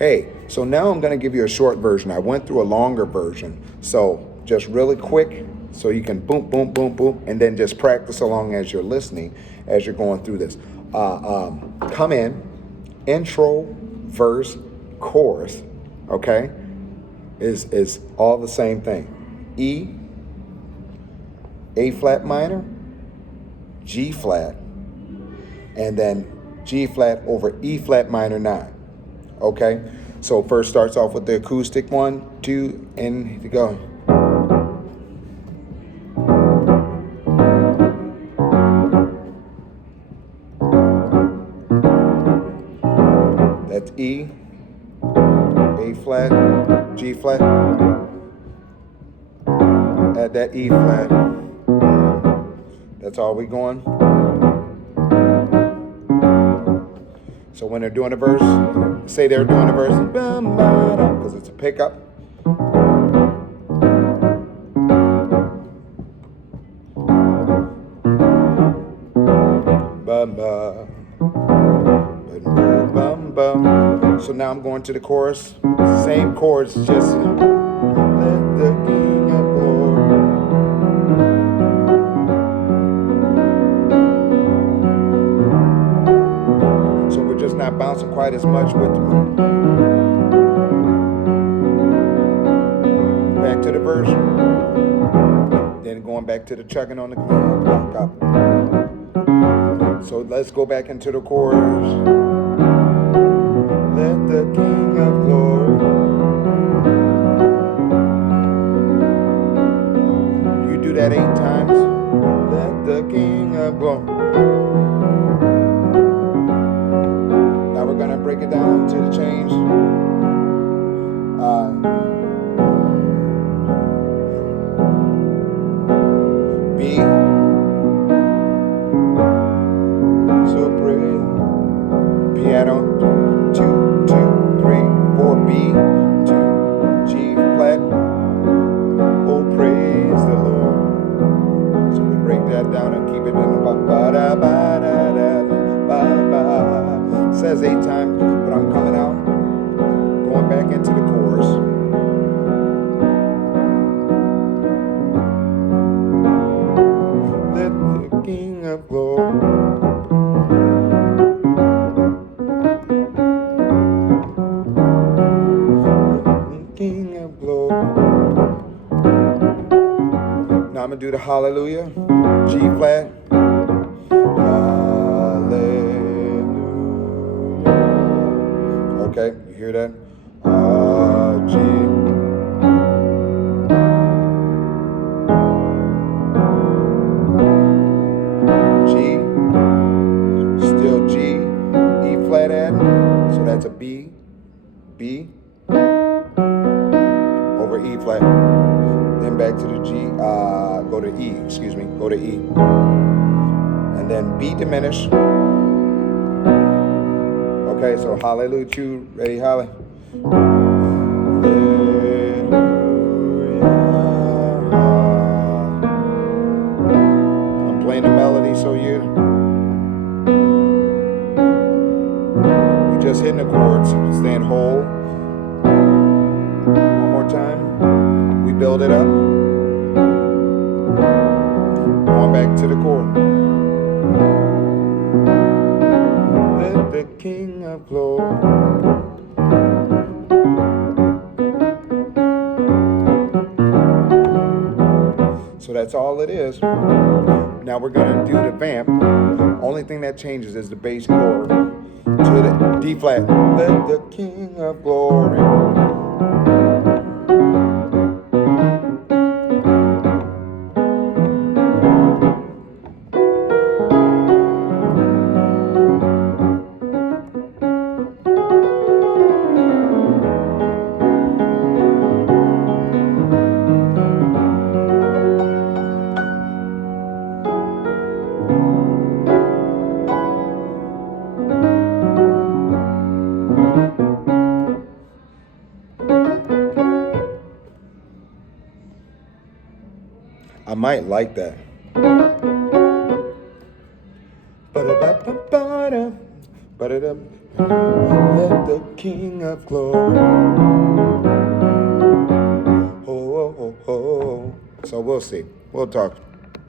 Hey, so now I'm going to give you a short version. I went through a longer version. So just really quick so you can boom, boom, boom, boom, and then just practice along as you're listening, as you're going through this. Come in, intro, verse, chorus, okay, is all the same thing. E, A flat minor, G flat, and then G flat over E flat minor 9. Okay, so first starts off with the acoustic 1, 2, and to go. That's E, A flat, G flat. Add that E flat. That's all we going. So when they're doing a verse, say they're doing a verse, because it's a pickup. So now I'm going to the chorus. Same chords, just let the King of Glory. So we're just not bouncing quite as much with the back to the verse. Then going back to the chugging on the clock up. So let's go back into the chorus. Let the King of Glory. You do that 8 times. Let the King of Glory. Now we're gonna break it down to the change. B. So pray. Piano. 2, 2, 3, 4, B, 2, G flat. Oh, praise the Lord. So we break that down and keep it in the ba-da-ba-da-da-ba-ba. Says 8 times, but I'm coming out, going back into the chorus. Let the King of Glory. King of Glory. Now I'm gonna do the hallelujah, G flat. Hallelujah. Okay, you hear that? G. G. Still G. E flat add. So that's a B. B. Over E flat, then back to the G, go to E, go to E, and then B diminish. Okay, so hallelujah, 2, ready, holly. I'm playing the melody, so we're just hitting the chords, staying whole. Time we build it up, going back to the chord. Let the King of Glory. So that's all it is. Now we're gonna do the vamp. Only thing that changes is the bass chord to the D flat. Let the King of Glory. I might like that. But Let the King of Glory. Oh, oh, oh, oh. So we'll see. We'll talk.